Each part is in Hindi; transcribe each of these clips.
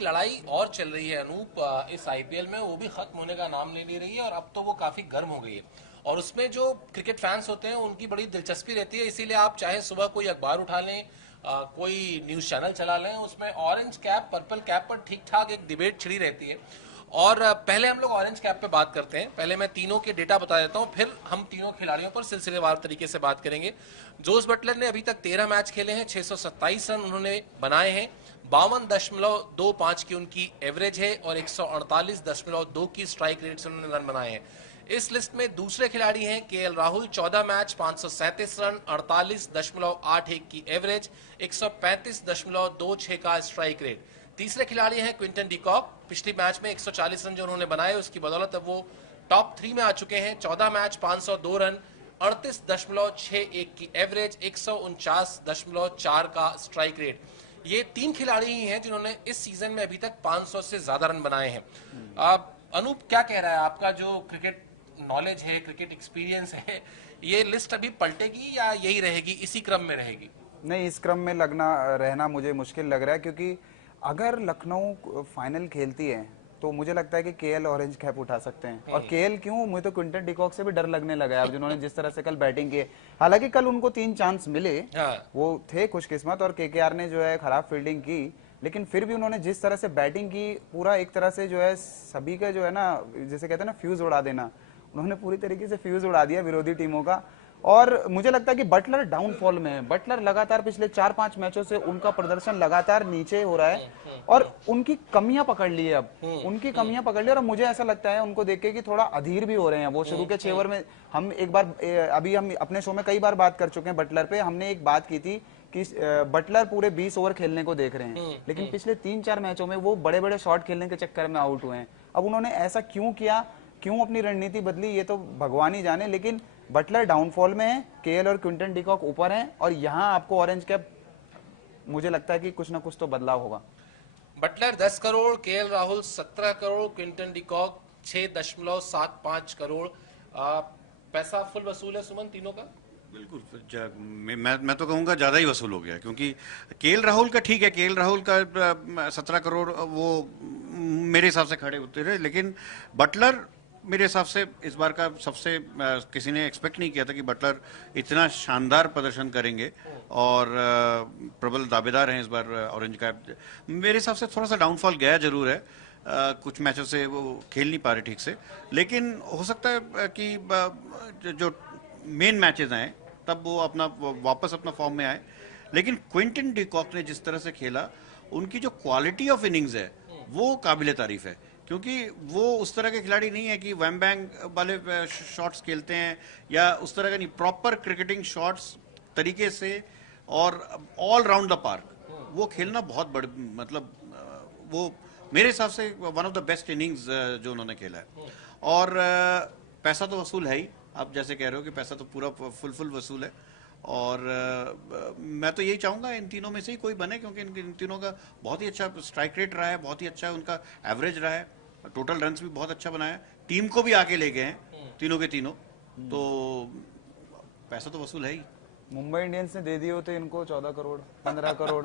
एक लड़ाई और चल रही है अनूप इस आईपीएल में, वो भी खत्म होने का नाम ले रही है और अब तो वो काफी गर्म हो गई है। और उसमें जो क्रिकेट फैंस होते हैं उनकी बड़ी दिलचस्पी रहती है, इसीलिए आप चाहे सुबह कोई अखबार उठा लें, कोई न्यूज चैनल चला लें, उसमें ऑरेंज कैप पर्पल कैप पर ठीक ठाक एक डिबेट छिड़ी रहती है। और पहले हम लोग ऑरेंज कैप पे बात करते हैं। पहले मैं तीनों के डेटा बता देता हूं, फिर हम तीनों खिलाड़ियों पर सिलसिलेवार तरीके से बात करेंगे। जोस बटलर ने अभी तक 13 मैच खेले हैं, 627 रन उन्होंने बनाए हैं, 52.25 की उनकी एवरेज है और 148.2 की स्ट्राइक रेट से उन्होंने रन बनाए हैं। इस लिस्ट में दूसरे खिलाड़ी हैं केएल राहुल, 14 मैच 537 रन, 48.81 की एवरेज, 135.26 का स्ट्राइक रेट। तीसरे खिलाड़ी हैं क्विंटन डिकॉक, पिछली मैच में 140 रन जो उन्होंने बनाए उसकी बदौलत अब वो टॉप 3 में आ चुके हैं। 14 मैच 502 रन, 38.61 की एवरेज, 149.4 का स्ट्राइक रेट। ये 3 खिलाड़ी ही हैं जिन्होंने इस सीजन में अभी तक 500 से ज्यादा रन बनाए हैं। अनूप, क्या कह रहा है, आपका जो क्रिकेट नॉलेज है, क्रिकेट एक्सपीरियंस है, ये लिस्ट अभी पलटेगी या यही रहेगी, इसी क्रम में रहेगी? नहीं, इस क्रम में लगना रहना मुझे मुश्किल लग रहा है, क्योंकि अगर लखनऊ फाइनल खेलती है तो मुझे लगता है कि केएल ऑरेंज कैप उठा सकते हैं। और केएल क्यों, मुझे तो क्विंटन डिकॉक से भी डर लगने लगा है अब जिन्होंने जिस तरह से कल बैटिंग की। हालांकि कल उनको 3 चांस मिले, वो थे खुशकिस्मत, और केकेआर ने जो है खराब फील्डिंग की, लेकिन फिर भी उन्होंने जिस तरह से बैटिंग की, पूरा एक तरह से जो है सभी का जो है ना, जैसे कहते हैं ना फ्यूज उड़ा देना, उन्होंने पूरी तरीके से फ्यूज उड़ा दिया विरोधी टीमों का। और मुझे लगता है कि बटलर डाउनफॉल में है। बटलर लगातार पिछले 4-5 मैचों से उनका प्रदर्शन लगातार नीचे हो रहा है और उनकी कमियां पकड़ ली है, अब उनकी कमियां पकड़ ली। और मुझे ऐसा लगता है उनको देख के कि थोड़ा अधीर भी हो रहे हैं वो। शुरू के 6 ओवर में हम एक बार, अभी हम अपने शो में कई बार बात कर चुके हैं बटलर पे, हमने एक बात की थी कि बटलर पूरे 20 ओवर खेलने को देख रहे हैं, लेकिन पिछले 3-4 मैचों में वो बड़े बड़े शॉट खेलने के चक्कर में आउट हुए हैं। अब उन्होंने ऐसा क्यों किया, क्यों अपनी रणनीति बदली, ये तो भगवान ही जाने। लेकिन बटलर डाउनफॉल में है, केएल और क्विंटन डिकॉक ऊपर हैं, और यहां आपको ऑरेंज कैप, मुझे लगता है कि कुछ ना कुछ तो बदलाव होगा। Butler 10 crore, KL Rahul 17 crore, Quinton de Kock 6.75 crore. पैसा फुल वसूल है सुमन तीनों का? बिल्कुल। मैं तो कहूँगा ज़्यादा ही वसूल हो गया, क्योंकि केएल राहुल का ठीक है, केएल राहुल का 17 करोड़ वो मेरे हिसाब से खड़े होते रहे, लेकिन बटलर मेरे हिसाब से इस बार का सबसे, किसी ने एक्सपेक्ट नहीं किया था कि बटलर इतना शानदार प्रदर्शन करेंगे, और प्रबल दावेदार हैं इस बार ऑरेंज कैप। मेरे हिसाब से थोड़ा सा डाउनफॉल गया जरूर है, कुछ मैचों से वो खेल नहीं पा रहे ठीक से, लेकिन हो सकता है कि जो मेन मैचेस आए तब वो वापस अपना फॉर्म में आए। लेकिन क्विंटन डिकॉक ने जिस तरह से खेला, उनकी जो क्वालिटी ऑफ इनिंग्स है वो काबिले तारीफ है, क्योंकि वो उस तरह के खिलाड़ी नहीं है कि वैम बैंग वाले शॉट्स खेलते हैं, या उस तरह का नहीं, प्रॉपर क्रिकेटिंग शॉट्स तरीके से और ऑल राउंड द पार्क वो खेलना बहुत बड़े, मतलब वो मेरे हिसाब से one of the best innings जो उन्होंने खेला है। और पैसा तो वसूल है ही, आप जैसे कह रहे हो कि पैसा तो पूरा फुल वसूल है, और मैं तो यही चाहूंगा इन तीनों में से ही कोई बने, क्योंकि इन तीनों का बहुत ही अच्छा स्ट्राइक रेट रहा है, बहुत ही अच्छा उनका एवरेज रहा है, टोटल रन्स भी बहुत अच्छा बनाया, टीम को भी आके ले गए हैं तीनों के तीनों, तो पैसा तो वसूल है ही। मुंबई इंडियंस ने दे दिए होते इनको 14 करोड़ 15 करोड़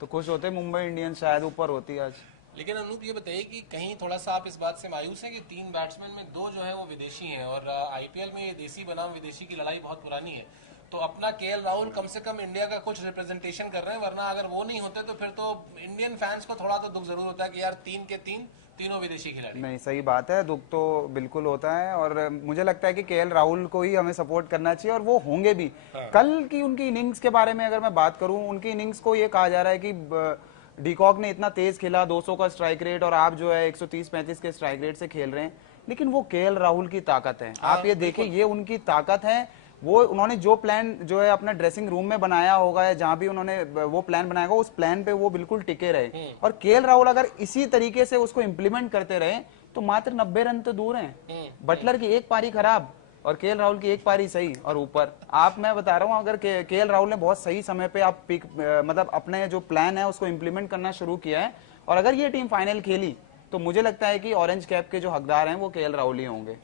तो खुश होते मुंबई इंडियंस, शायद ऊपर होती आज। लेकिन अनूप ये बताइए कि कहीं थोड़ा सा आप इस बात से मायूस हैं कि 3 बैट्समैन में 2 जो है वो विदेशी हैं, और आईपीएल में ये देसी बनाम विदेशी की लड़ाई बहुत पुरानी है, तो अपना केएल राहुल कम से कम इंडिया का कुछ रिप्रेजेंटेशन कर रहे हैं, वरना अगर वो नहीं होते तो फिर तो इंडियन फैंस को थोड़ा तो दुख जरूर होता है कि यार 3 के 3 तीनों विदेशी खिलाड़ी। नहीं, सही बात है, दुख तो बिल्कुल होता है, और मुझे लगता है कि केएल राहुल को ही हमें सपोर्ट करना चाहिए, और वो होंगे भी। कल की उनकी इनिंग्स के बारे में अगर मैं बात करूं, उनकी इनिंग्स को ये कहा जा रहा है कि डिकॉक ने इतना तेज खेला, 200 का स्ट्राइक रेट, और आप जो है 130-35 के स्ट्राइक रेट से खेल रहे हैं, लेकिन वो केएल राहुल की ताकत है। आप ये देखिए, ये उनकी ताकत है। वो उन्होंने जो प्लान जो है अपना ड्रेसिंग रूम में बनाया होगा, या जहां भी उन्होंने वो प्लान बनाया होगा, उस प्लान पे वो बिल्कुल टिके रहे। और केएल राहुल अगर इसी तरीके से उसको इंप्लीमेंट करते रहे तो मात्र 90 रन तो दूर हैं। बटलर की एक पारी खराब और केएल राहुल की एक पारी सही और ऊपर। आप, मैं बता रहा हूं, अगर केएल राहुल ने बहुत सही समय पे आप पिक, मतलब अपने जो प्लान है उसको इंप्लीमेंट करना शुरू किया है, और अगर ये टीम फाइनल खेली तो मुझे लगता है कि ऑरेंज कैप के जो हकदार हैं वो केएल राहुल ही होंगे।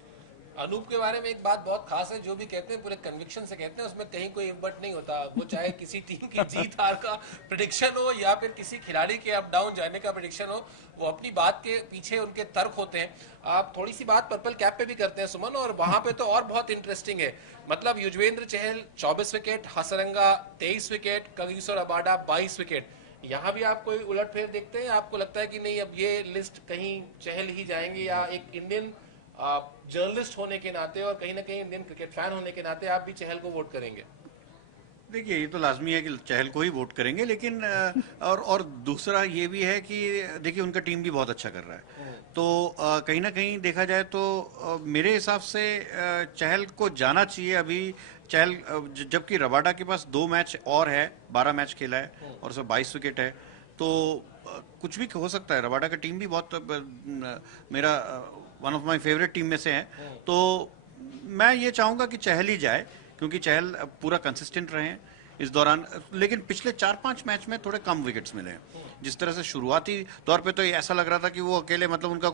अनूप के बारे में एक बात बहुत खास है, जो भी कहते हैं पूरे कन्विक्शन से कहते हैं, उसमें कहीं कोई इम्बट नहीं होता। वो चाहे किसी टीम की जीत हार का प्रिडिक्शन हो या फिर किसी खिलाड़ी के अप डाउन जाने का प्रिडिक्शन हो, वो अपनी बात के पीछे उनके तर्क होते हैं। आप थोड़ी सी बात पर्पल कैप पे भी करते हैं सुमन, और वहां पे तो और बहुत इंटरेस्टिंग है। मतलब Yuzvendra Chahal 24 wicket, Hasaranga 23 wicket, Kagiso Rabada 22 wicket. यहाँ भी आप कोई उलटफेर देखते हैं? आपको लगता है कि नहीं अब ये लिस्ट कहीं चहल ही जाएंगे, या एक इंडियन जर्नलिस्ट होने के नाते और कहीं ना कहीं इंडियन क्रिकेट फैन होने के नाते आप भी चहल को वोट करेंगे? देखिए, ये तो लाजमी है कि चहल को ही वोट करेंगे, लेकिन और दूसरा ये भी है कि देखिए उनका टीम भी बहुत अच्छा कर रहा है, तो कहीं ना कहीं देखा जाए तो मेरे हिसाब से चहल को जाना चाहिए अभी। चहल जबकि रबाडा के पास 2 मैच और है, 12 मैच खेला है और उसमें 22 विकेट है, तो कुछ भी हो सकता है। रबाडा का टीम भी बहुत मेरा one of my favourite team में से है, तो मैं ये चाहूंगा कि चहल ही जाए, क्योंकि चहल पूरा कंसिस्टेंट रहे हैं इस दौरान। लेकिन पिछले 4-5 मैच में थोड़े कम विकेट्स मिले हैं। जिस तरह से शुरुआती तौर पे तो ये ऐसा लग रहा था कि वो अकेले, मतलब उनका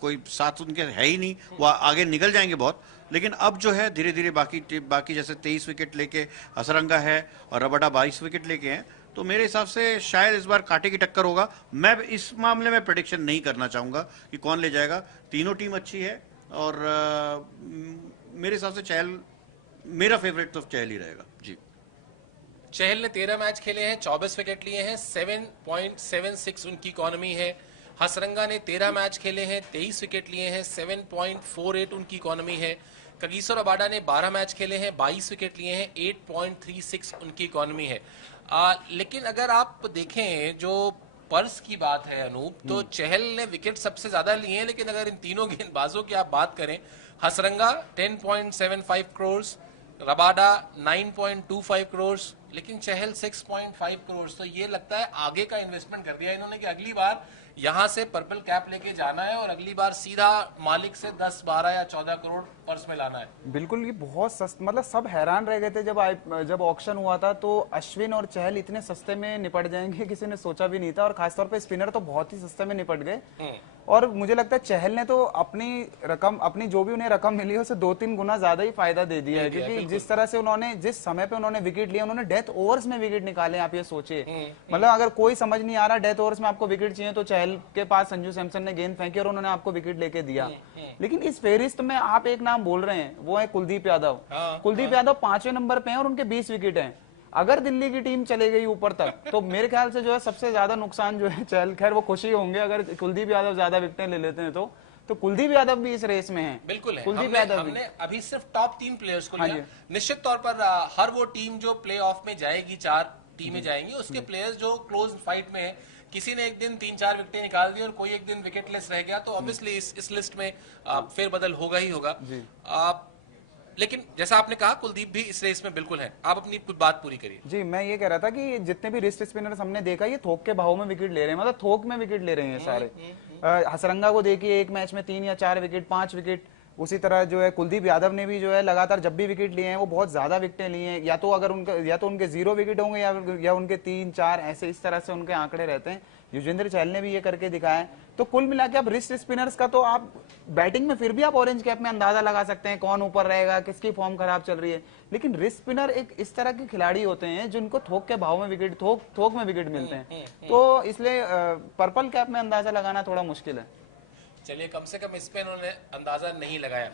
कोई साथ उनके है ही नहीं, वो आगे निकल जाएंगे बहुत। लेकिन अब जो है धीरे धीरे बाकी जैसे 23 विकेट लेके हसरंगा है और रबाडा 22 विकेट लेके हैं, तो मेरे हिसाब से शायद इस बार कांटे की टक्कर होगा। मैं इस मामले में प्रेडिक्शन नहीं करना चाहूंगा कि कौन ले जाएगा। तीनों टीम अच्छी है और मेरे हिसाब से चहल, मेरा फेवरेट तो चहल ही रहेगा जी। चहल ने 13 मैच खेले हैं, 24 विकेट लिए हैं, 7.76 उनकी इकोनॉमी है। हसरंगा ने 13 मैच खेले हैं, 23 विकेट लिए हैं, 7.48 उनकी इकोनॉमी है। कगिसो रबाडा ने 12 मैच खेले हैं, 22 विकेट लिए हैं, 8.36 उनकी इकोनॉमी है। लेकिन अगर आप देखें जो पर्स की बात है अनूप, तो चहल ने विकेट सबसे ज्यादा लिए हैं, लेकिन अगर इन तीनों गेंदबाजों की आप बात करें, हसरंगा 10.75 करोड़, रबाडा 9.25 करोड़, लेकिन चहल 6.5 करोड़। तो ये लगता है आगे का इन्वेस्टमेंट कर दिया इन्होंने कि अगली बार यहां से पर्पल कैप लेके जाना है और अगली बार सीधा मालिक से 10, 12 या 14 करोड़ पर्स में लाना है। बिल्कुल, ये बहुत सस्ता, मतलब सब हैरान रह गए थे जब ऑक्शन हुआ था, तो अश्विन और चहल इतने सस्ते में निपट जाएंगे किसी ने सोचा भी नहीं था, और खासतौर पे स्पिनर तो बहुत ही सस्ते में निपट गए। और मुझे लगता है चहल ने तो अपनी जो भी उन्हें रकम मिली है उसे 2-3 गुना ज्यादा ही फायदा दे दिया है, क्योंकि जिस तरह से जिस समय पे उन्होंने विकेट लिया, उन्होंने डेथ ओवर्स में विकेट निकाले। आप ये सोचिए, मतलब अगर कोई समझ नहीं आ रहा डेथ ओवर्स में आपको विकेट चाहिए, तो चहल के पास संजू सैमसन ने गेंद फेंकी और उन्होंने आपको विकेट लेके दिया। लेकिन इस फेरिस्त में आप एक नाम बोल रहे हैं, वो है कुलदीप यादव। कुलदीप यादव 5वें नंबर पे हैं और उनके 20 विकेट हैं। अगर दिल्ली की टीम चले गई ऊपर तक, तो मेरे ख्याल से जो है सबसे ज्यादा नुकसान जो है चहल, खैर वो खुशी होंगे अगर कुलदीप यादव ज्यादा विकेटें ले लेते हैं, तो कुलदीप यादव भी इस रेस में है। बिल्कुल है। कुलदीप यादव हमने अभी सिर्फ टॉप 3 प्लेयर्स को लिया। निश्चित तौर पर हर वो टीम जो प्ले ऑफ में जाएगी, 4 टीमें जाएंगी, उसके प्लेयर्स जो क्लोज फाइट में है, किसी ने एक दिन 3-4 विकेटें निकाल दी और कोई एक दिन विकेटलेस रह गया, तो ऑब्वियसली इस लिस्ट में फेरबदल होगा ही होगा। लेकिन जैसा आपने कहा, कुलदीप भी इस रेस में बिल्कुल है। आप अपनी बात पूरी करिए। जी, मैं ये कह रहा था कि जितने भी रिस्ट स्पिनर्स हमने देखा, ये थोक के भाव में विकेट ले रहे हैं, मतलब थोक में विकेट ले रहे हैं सारे। हसरंगा को देखिए, एक मैच में 3 या 4 विकेट, 5 विकेट। उसी तरह जो है कुलदीप यादव ने भी जो है लगातार जब भी विकेट लिए हैं, वो बहुत ज्यादा विकेटें लिए हैं। या तो उनके 0 विकेट होंगे या उनके 3-4, ऐसे इस तरह से उनके आंकड़े रहते हैं। युजवेंद्र चहल ने भी ये करके दिखाया है। तो कुल मिला के आप रिस्ट स्पिनर्स का तो आप बैटिंग में फिर भी आप ऑरेंज कैप में अंदाजा लगा सकते हैं कौन ऊपर रहेगा, किसकी फॉर्म खराब चल रही है। लेकिन रिस्ट स्पिनर एक इस तरह के खिलाड़ी होते हैं जिनको थोक के भाव में विकेट, थोक में विकेट मिलते हैं, तो इसलिए पर्पल कैप में अंदाजा लगाना थोड़ा मुश्किल है। चलिए, कम से कम इस पे इन्होंने अंदाजा नहीं लगाया।